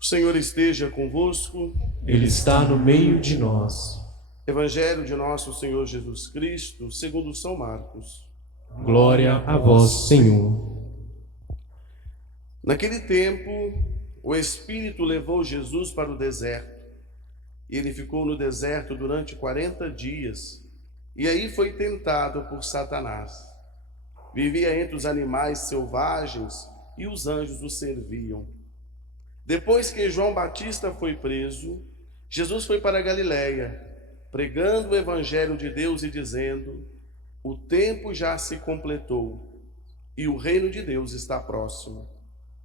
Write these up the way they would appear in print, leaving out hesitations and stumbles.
O Senhor esteja convosco. Ele está no meio de nós. Evangelho de nosso Senhor Jesus Cristo, segundo São Marcos. Glória a vós, Senhor. Naquele tempo, o Espírito levou Jesus para o deserto. E ele ficou no deserto durante 40 dias. E aí foi tentado por Satanás. Vivia entre os animais selvagens e os anjos o serviam. Depois que João Batista foi preso, Jesus foi para a Galiléia, pregando o Evangelho de Deus e dizendo: o tempo já se completou e o reino de Deus está próximo.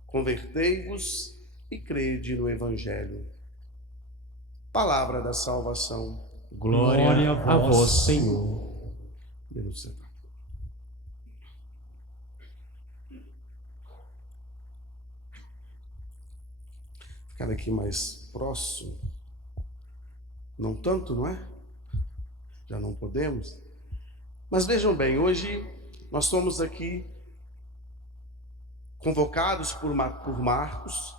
Convertei-vos e crede no Evangelho. Palavra da salvação. Glória a vós, Senhor. Ficar aqui mais próximo. Não tanto, não é? Já não podemos. Mas vejam bem, hoje nós somos aqui convocados por Marcos,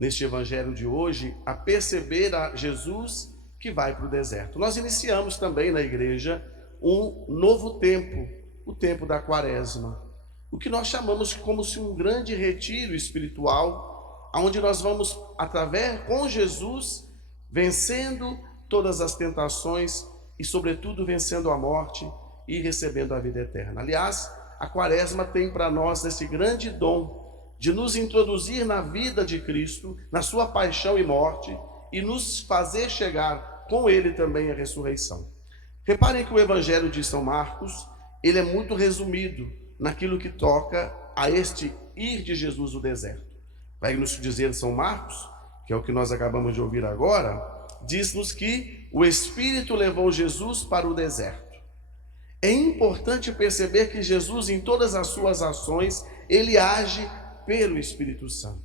neste evangelho de hoje, a perceber a Jesus que vai para o deserto. Nós iniciamos também na igreja um novo tempo, o tempo da Quaresma, o que nós chamamos como se um grande retiro espiritual, onde nós vamos, através com Jesus, vencendo todas as tentações e, sobretudo, vencendo a morte e recebendo a vida eterna. Aliás, a Quaresma tem para nós esse grande dom de nos introduzir na vida de Cristo, na sua paixão e morte, e nos fazer chegar com Ele também à ressurreição. Reparem que o Evangelho de São Marcos, ele é muito resumido naquilo que toca a este ir de Jesus no deserto. Vai nos dizer São Marcos, que é o que nós acabamos de ouvir agora, diz-nos que o Espírito levou Jesus para o deserto. É importante perceber que Jesus, em todas as suas ações, ele age pelo Espírito Santo.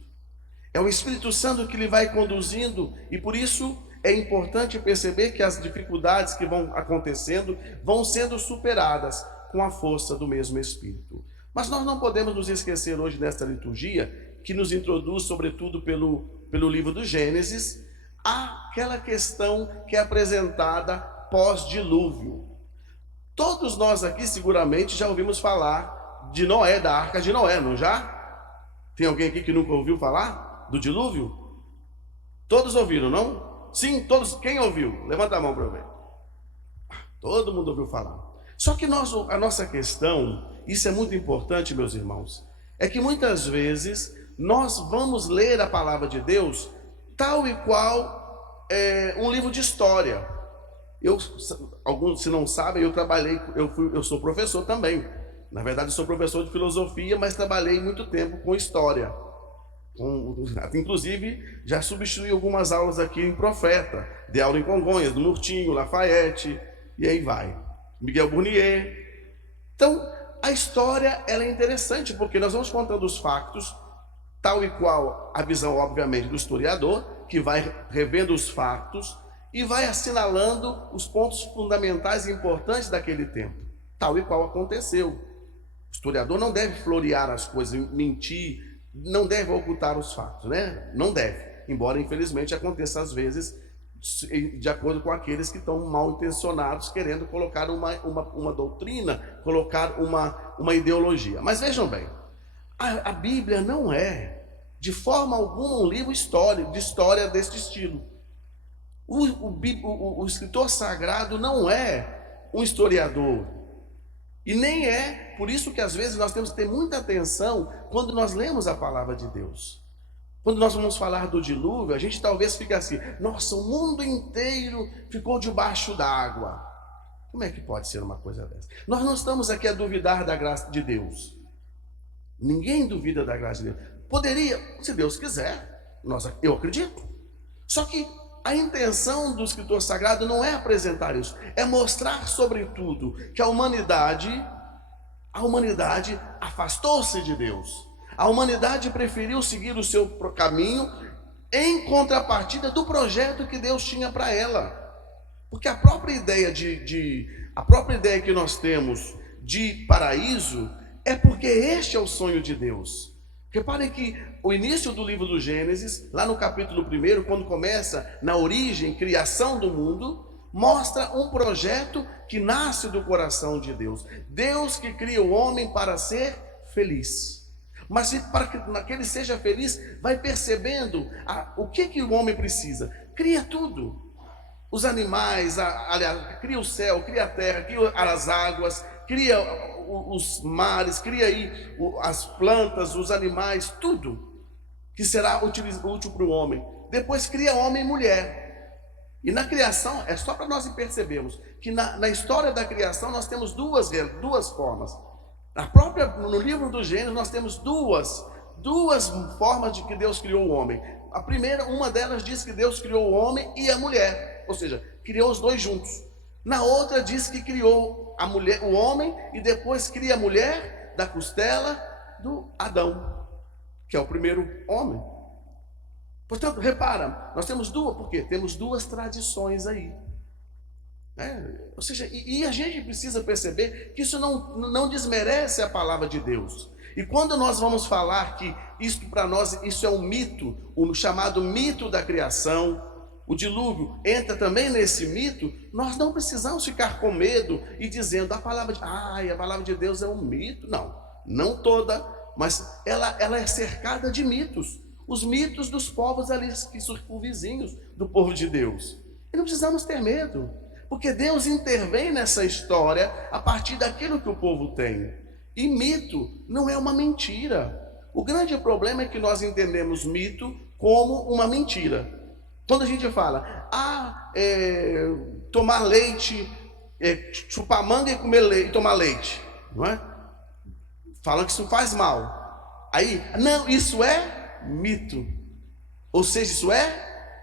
É o Espírito Santo que lhe vai conduzindo, e por isso é importante perceber que as dificuldades que vão acontecendo vão sendo superadas com a força do mesmo Espírito. Mas nós não podemos nos esquecer hoje nesta liturgia, que nos introduz, sobretudo pelo livro do Gênesis, aquela questão que é apresentada pós-dilúvio. Todos nós aqui seguramente já ouvimos falar de Noé, da Arca de Noé, não já? Tem alguém aqui que nunca ouviu falar do dilúvio? Todos ouviram, não? Sim, todos. Quem ouviu? Levanta a mão para eu ver. Todo mundo ouviu falar. Só que a nossa questão, isso é muito importante, meus irmãos, é que muitas vezes nós vamos ler a palavra de Deus tal e qual um livro de história. Alguns, se não sabem, eu sou professor também. Na verdade, eu sou professor de filosofia, mas trabalhei muito tempo com história. Inclusive, já substituí algumas aulas aqui em Profeta. Dei aula em Congonhas, do Murtinho, Lafayette, e aí vai. Miguel Burnier. Então, a história ela é interessante, porque nós vamos contando os fatos, tal e qual a visão, obviamente, do historiador, que vai revendo os fatos e vai assinalando os pontos fundamentais e importantes daquele tempo, tal e qual aconteceu. O historiador não deve florear as coisas, mentir, não deve ocultar os fatos, né? Não deve, embora infelizmente aconteça às vezes de acordo com aqueles que estão mal intencionados, querendo colocar uma doutrina, colocar uma ideologia. Mas vejam bem, a Bíblia não é, de forma alguma, um livro de história deste estilo. O escritor sagrado não é um historiador. E nem é, por isso que às vezes nós temos que ter muita atenção quando nós lemos a palavra de Deus. Quando nós vamos falar do dilúvio, a gente talvez fique assim: nossa, o mundo inteiro ficou debaixo d'água. Como é que pode ser uma coisa dessa? Nós não estamos aqui a duvidar da graça de Deus. Ninguém duvida da graça de Deus. Poderia, se Deus quiser, eu acredito. Só que a intenção do escritor sagrado não é apresentar isso, é mostrar, sobretudo, que a humanidade afastou-se de Deus. A humanidade preferiu seguir o seu caminho em contrapartida do projeto que Deus tinha para ela. Porque a própria ideia que nós temos de paraíso é porque este é o sonho de Deus. Reparem que o início do livro do Gênesis, lá no capítulo 1, quando começa na origem, criação do mundo, mostra um projeto que nasce do coração de Deus. Deus que cria o homem para ser feliz. Mas para que ele seja feliz, vai percebendo o que o homem precisa. Cria tudo. Os animais, aliás, cria o céu, cria a terra, cria as águas, cria os mares, cria aí as plantas, os animais, tudo que será útil para o homem. Depois cria homem e mulher. E na criação, é só para nós percebermos que na história da criação nós temos duas formas. No livro do Gênesis nós temos duas formas de que Deus criou o homem. A primeira, uma delas diz que Deus criou o homem e a mulher, ou seja, criou os dois juntos. Na outra diz que criou a mulher, o homem, e depois cria a mulher da costela do Adão, que é o primeiro homem. Portanto, repara, nós temos duas, por quê? Temos duas tradições aí. Ou seja, e a gente precisa perceber que isso não desmerece a palavra de Deus. E quando nós vamos falar que isso para nós, isso é um mito, o chamado mito da criação, o dilúvio entra também nesse mito, nós não precisamos ficar com medo e dizendo a palavra de Deus é um mito. Não toda, mas ela é cercada de mitos. Os mitos dos povos ali que circunvizinhos do povo de Deus. E não precisamos ter medo, porque Deus intervém nessa história a partir daquilo que o povo tem. E mito não é uma mentira. O grande problema é que nós entendemos mito como uma mentira. Quando a gente fala, tomar leite, chupar manga e comer leite, tomar leite, não é? Falam que isso faz mal. Aí, não, isso é mito. Ou seja, isso é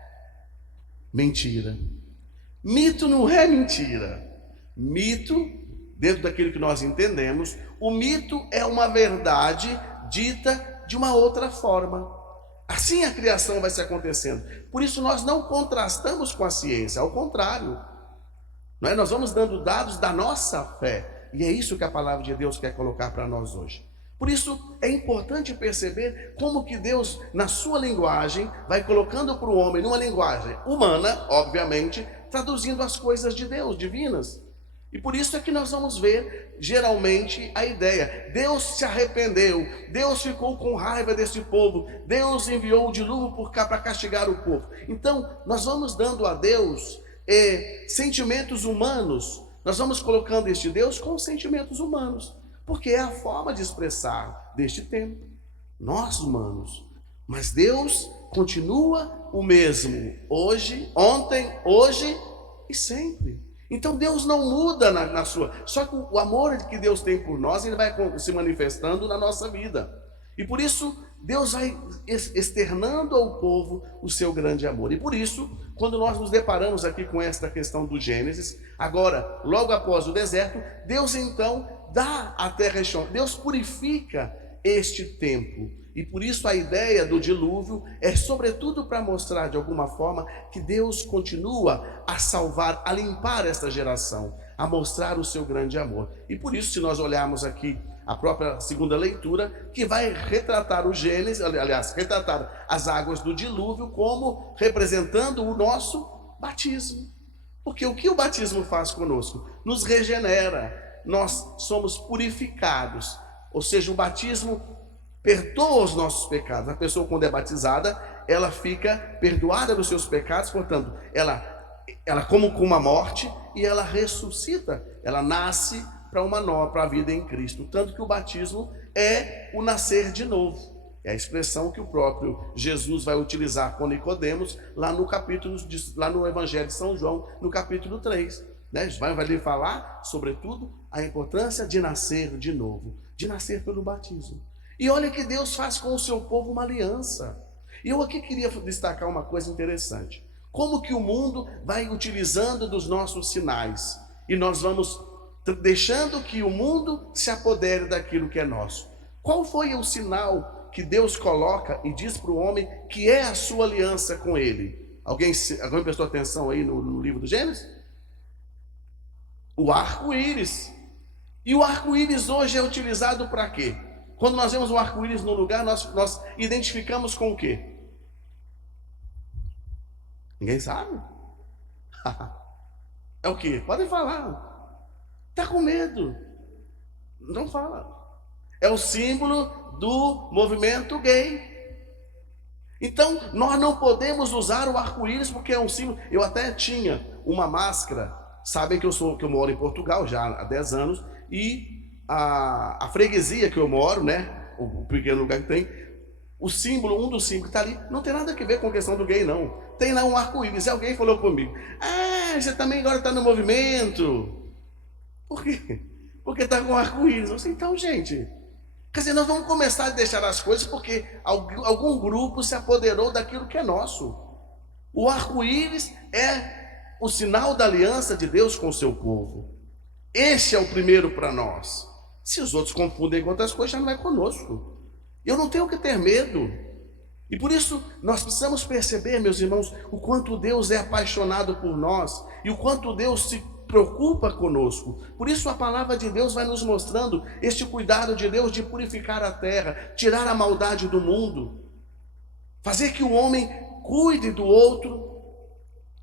mentira. Mito não é mentira. Mito, dentro daquilo que nós entendemos, o mito é uma verdade dita de uma outra forma. Assim a criação vai se acontecendo. Por isso nós não contrastamos com a ciência, ao contrário. Nós vamos dando dados da nossa fé. E é isso que a palavra de Deus quer colocar para nós hoje. Por isso é importante perceber como que Deus, na sua linguagem, vai colocando para o homem, numa linguagem humana, obviamente, traduzindo as coisas de Deus, divinas. E por isso é que nós vamos ver, geralmente, a ideia. Deus se arrependeu, Deus ficou com raiva desse povo, Deus enviou o dilúvio para castigar o povo. Então, nós vamos dando a Deus sentimentos humanos, nós vamos colocando este Deus com sentimentos humanos, porque é a forma de expressar deste tempo, nós humanos. Mas Deus continua o mesmo, ontem, hoje e sempre. Então Deus não muda na sua... Só que o amor que Deus tem por nós, ele vai se manifestando na nossa vida. E por isso, Deus vai externando ao povo o seu grande amor. E por isso, quando nós nos deparamos aqui com esta questão do Gênesis, agora, logo após o deserto, Deus então dá a terra e chão. Deus purifica este tempo. E por isso a ideia do dilúvio é sobretudo para mostrar de alguma forma que Deus continua a salvar, a limpar esta geração, a mostrar o seu grande amor. E por isso, se nós olharmos aqui a própria segunda leitura, que vai retratar o Gênesis, aliás, retratar as águas do dilúvio como representando o nosso batismo. Porque o que o batismo faz conosco? Nos regenera, nós somos purificados, ou seja, o batismo perdoa os nossos pecados. A pessoa, quando é batizada, ela fica perdoada dos seus pecados, portanto, ela como com uma morte, e ela ressuscita, ela nasce para a vida em Cristo. Tanto que o batismo é o nascer de novo. É a expressão que o próprio Jesus vai utilizar com Nicodemos, lá no Evangelho de São João, no capítulo 3. Vai lhe falar, sobretudo, a importância de nascer de novo, de nascer pelo batismo. E olha que Deus faz com o seu povo uma aliança. E eu aqui queria destacar uma coisa interessante. Como que o mundo vai utilizando dos nossos sinais. E nós vamos deixando que o mundo se apodere daquilo que é nosso. Qual foi o sinal que Deus coloca e diz para o homem que é a sua aliança com ele? Alguém prestou atenção aí no livro do Gênesis? O arco-íris. E o arco-íris hoje é utilizado para quê? Quando nós vemos um arco-íris no lugar, nós identificamos com o quê? Ninguém sabe? É o quê? Podem falar. Está com medo. Não fala. É o símbolo do movimento gay. Então, nós não podemos usar o arco-íris porque é um símbolo. Eu até tinha uma máscara. Sabem que eu moro em Portugal já há 10 anos. E a freguesia que eu moro, né? O pequeno lugar que tem, o símbolo, um dos símbolos que está ali, não tem nada a ver com a questão do gay, não. Tem lá um arco-íris. E alguém falou comigo: ah, você também agora está no movimento. Por quê? Porque está com arco-íris. Eu disse, então, gente, quer dizer, nós vamos começar a deixar as coisas porque algum grupo se apoderou daquilo que é nosso. O arco-íris é o sinal da aliança de Deus com o seu povo. Esse é o primeiro para nós. Se os outros confundem com outras coisas, já não é conosco. Eu não tenho que ter medo. E por isso nós precisamos perceber, meus irmãos, o quanto Deus é apaixonado por nós e o quanto Deus se preocupa conosco. Por isso a palavra de Deus vai nos mostrando este cuidado de Deus de purificar a terra, tirar a maldade do mundo, fazer que o homem cuide do outro.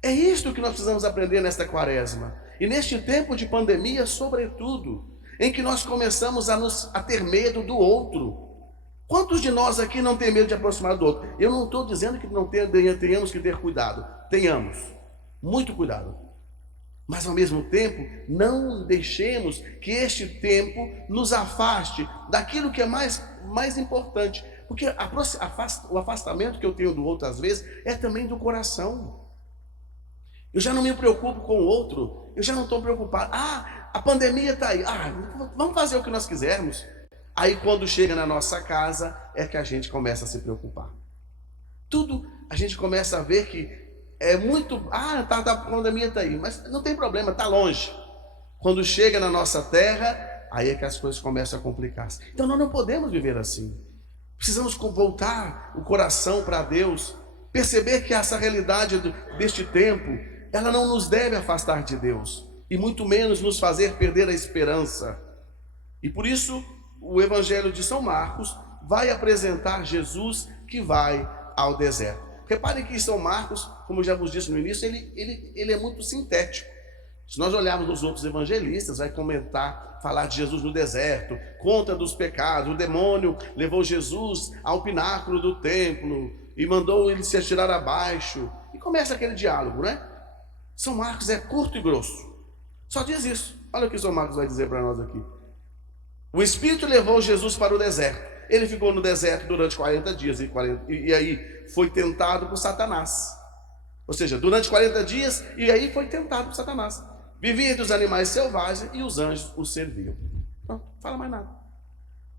É isto que nós precisamos aprender nesta quaresma. E neste tempo de pandemia, sobretudo, em que nós começamos a ter medo do outro. Quantos de nós aqui não tem medo de aproximar do outro? Eu não estou dizendo que não tenhamos que ter cuidado. Tenhamos. Muito cuidado. Mas ao mesmo tempo, não deixemos que este tempo nos afaste daquilo que é mais importante. Porque o afastamento que eu tenho do outro às vezes é também do coração. Eu já não me preocupo com o outro. Eu já não estou preocupado. Ah, a pandemia está aí. Ah, vamos fazer o que nós quisermos. Aí quando chega na nossa casa é que a gente começa a se preocupar. Tudo a gente começa a ver que é muito... a pandemia está aí, mas não tem problema, está longe. Quando chega na nossa terra, aí é que as coisas começam a complicar-se. Então nós não podemos viver assim. Precisamos voltar o coração para Deus, perceber que essa realidade deste tempo, ela não nos deve afastar de Deus, e muito menos nos fazer perder a esperança. E por isso, o Evangelho de São Marcos vai apresentar Jesus que vai ao deserto. Reparem que São Marcos, como eu já vos disse no início, ele é muito sintético. Se nós olharmos nos outros evangelistas, vai falar de Jesus no deserto, conta dos pecados, o demônio levou Jesus ao pináculo do templo e mandou ele se atirar abaixo. E começa aquele diálogo, né? São Marcos é curto e grosso. Só diz isso. Olha o que São Marcos vai dizer para nós aqui. O Espírito levou Jesus para o deserto. Ele ficou no deserto durante 40 dias e aí foi tentado por Satanás. Ou seja, durante 40 dias e aí foi tentado por Satanás. Vivia entre os animais selvagens e os anjos o serviam. Não fala mais nada.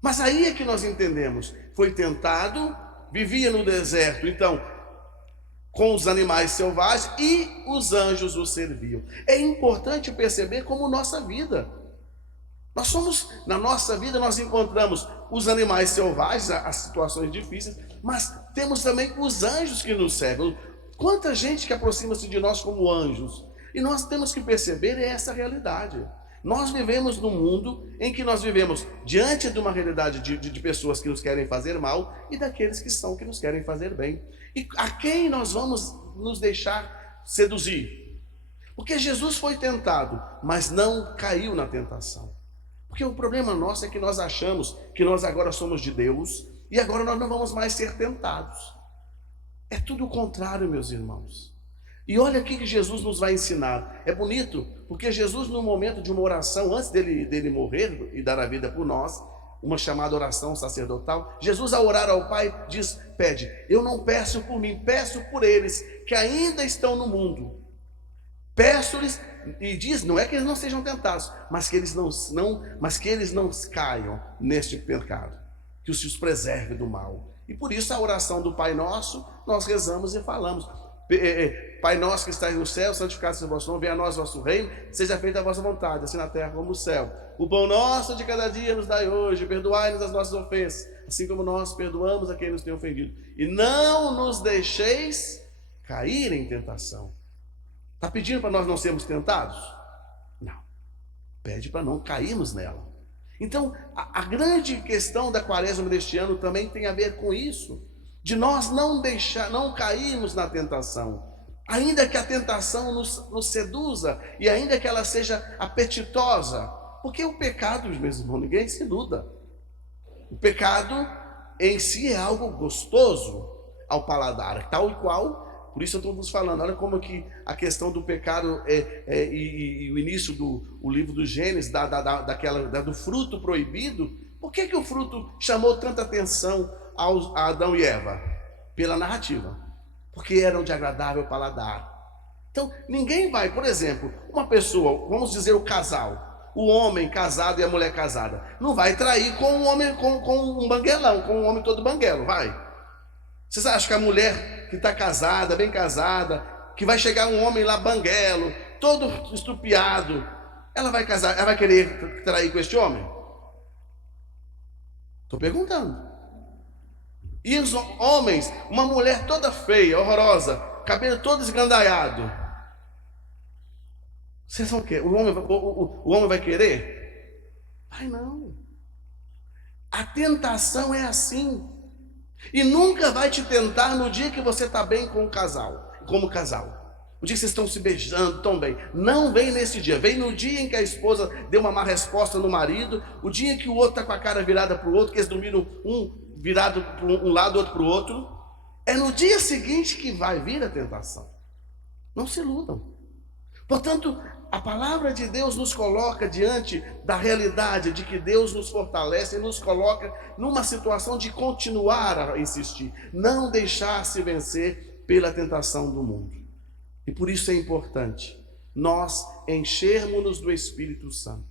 Mas aí é que nós entendemos. Foi tentado, vivia no deserto, então, com os animais selvagens e os anjos o serviam. É importante perceber como nossa vida. Na nossa vida nós encontramos os animais selvagens, as situações difíceis, mas temos também os anjos que nos servem. Quanta gente que aproxima-se de nós como anjos. E nós temos que perceber essa realidade. Nós vivemos num mundo em que nós vivemos diante de uma realidade de pessoas que nos querem fazer mal e daqueles que nos querem fazer bem. E a quem nós vamos nos deixar seduzir? Porque Jesus foi tentado, mas não caiu na tentação. Porque o problema nosso é que nós achamos que nós agora somos de Deus e agora nós não vamos mais ser tentados. É tudo o contrário, meus irmãos. E olha aqui que Jesus nos vai ensinar. É bonito, porque Jesus, no momento de uma oração, antes dele morrer e dar a vida por nós, uma chamada oração sacerdotal, Jesus, ao orar ao Pai, pede: eu não peço por mim, peço por eles que ainda estão no mundo. Peço-lhes, e diz, não é que eles não sejam tentados, mas que eles não caiam neste pecado, que os preserve do mal. E por isso a oração do Pai Nosso, nós rezamos e falamos: Pai nosso que estás no céu, santificado seja o vosso nome, venha a nós o vosso reino, seja feita a vossa vontade, assim na terra como no céu. O pão nosso de cada dia nos dai hoje, perdoai-nos as nossas ofensas, assim como nós perdoamos a quem nos tem ofendido. E não nos deixeis cair em tentação. Está pedindo para nós não sermos tentados? Não. Pede para não cairmos nela. Então, a grande questão da quaresma deste ano também tem a ver com isso, de nós não cairmos na tentação, ainda que a tentação nos seduza e ainda que ela seja apetitosa, porque o pecado, meus irmãos, ninguém se iluda. O pecado em si é algo gostoso ao paladar, tal e qual. Por isso eu estou vos falando, olha como que a questão do pecado e o início do livro do Gênesis, do fruto proibido. Por que o fruto chamou tanta atenção a Adão e Eva? Pela narrativa, porque eram de agradável paladar. Então ninguém vai, por exemplo, uma pessoa, vamos dizer o casal, o homem casado e a mulher casada, não vai trair com um homem, com um banguelão, com um homem todo banguelo, vai? Vocês acham que a mulher que está casada, bem casada, que vai chegar um homem lá banguelo, todo estrupiado, ela vai casar, ela vai querer trair com este homem? Estou perguntando. E os homens, uma mulher toda feia, horrorosa, cabelo todo esgandaiado, vocês vão querer? O homem vai querer? Vai não. A tentação é assim. E nunca vai te tentar no dia que você está bem com o casal, como casal. O dia que vocês estão se beijando tão bem. Não vem nesse dia, vem no dia em que a esposa deu uma má resposta no marido, o dia que o outro está com a cara virada para o outro, que eles dormiram um virado para um lado, outro para o outro. É no dia seguinte que vai vir a tentação. Não se iludam. Portanto, a palavra de Deus nos coloca diante da realidade de que Deus nos fortalece e nos coloca numa situação de continuar a insistir, não deixar se vencer pela tentação do mundo. E por isso é importante nós enchermos-nos do Espírito Santo.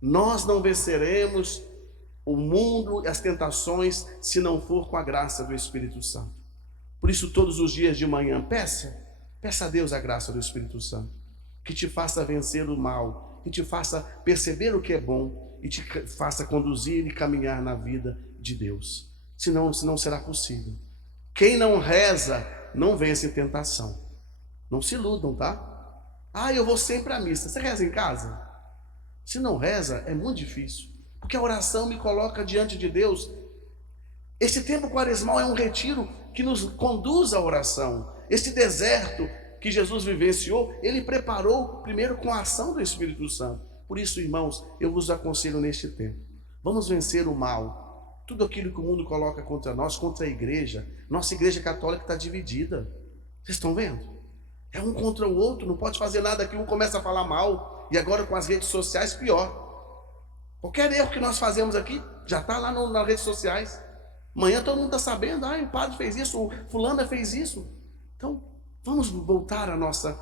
Nós não venceremos o mundo e as tentações se não for com a graça do Espírito Santo. Por isso todos os dias de manhã peça a Deus a graça do Espírito Santo, que te faça vencer o mal, que te faça perceber o que é bom e te faça conduzir e caminhar na vida de Deus. Senão será possível. Quem não reza não vence tentação. Não se iludam, tá? Eu vou sempre à missa. Você reza em casa? Se não reza, é muito difícil, porque a oração me coloca diante de Deus. Esse tempo quaresmal é um retiro que nos conduz à oração. Esse deserto que Jesus vivenciou, ele preparou primeiro com a ação do Espírito Santo. Por isso, irmãos, eu vos aconselho neste tempo, vamos vencer o mal, tudo aquilo que o mundo coloca contra nós, contra a igreja. Nossa igreja católica está dividida, vocês estão vendo? É um contra o outro, não pode fazer nada que um começa a falar mal, e agora com as redes sociais pior. Qualquer erro que nós fazemos aqui, já está lá nas redes sociais. Amanhã todo mundo está sabendo, o padre fez isso, o fulano fez isso. Então, vamos voltar a nossa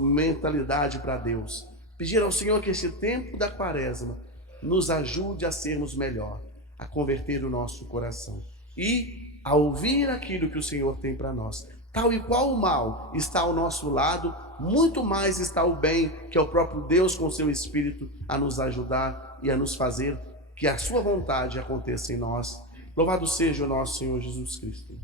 mentalidade para Deus. Pedir ao Senhor que esse tempo da quaresma nos ajude a sermos melhor, a converter o nosso coração e a ouvir aquilo que o Senhor tem para nós. Tal e qual o mal está ao nosso lado, muito mais está o bem, que é o próprio Deus com seu Espírito a nos ajudar e a nos fazer que a sua vontade aconteça em nós. Louvado seja o nosso Senhor Jesus Cristo.